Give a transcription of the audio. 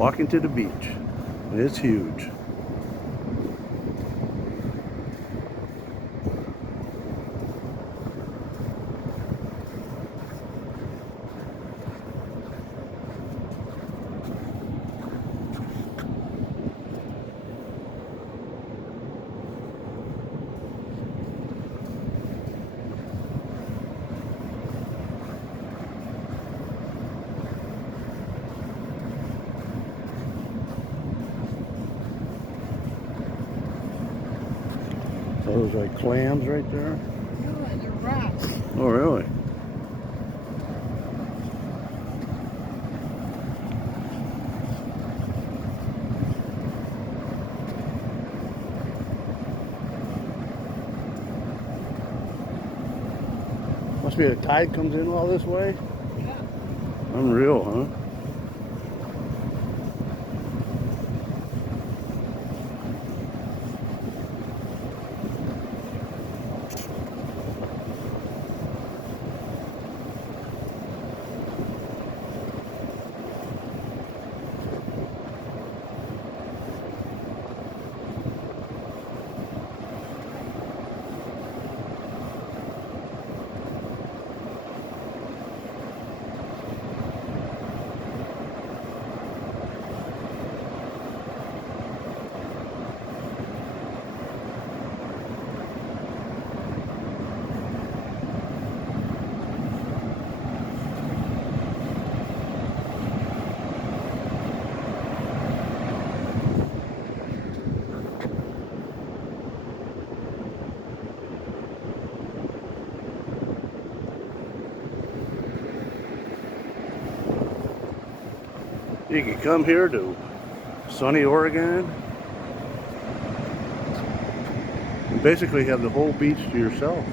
walking to the beach. It's huge. Those are like clams right there. No, they're rocks. Oh, really? Must be the tide comes in all this way. Yeah. Unreal, huh? You can come here to sunny Oregon and basically have the whole beach to yourself.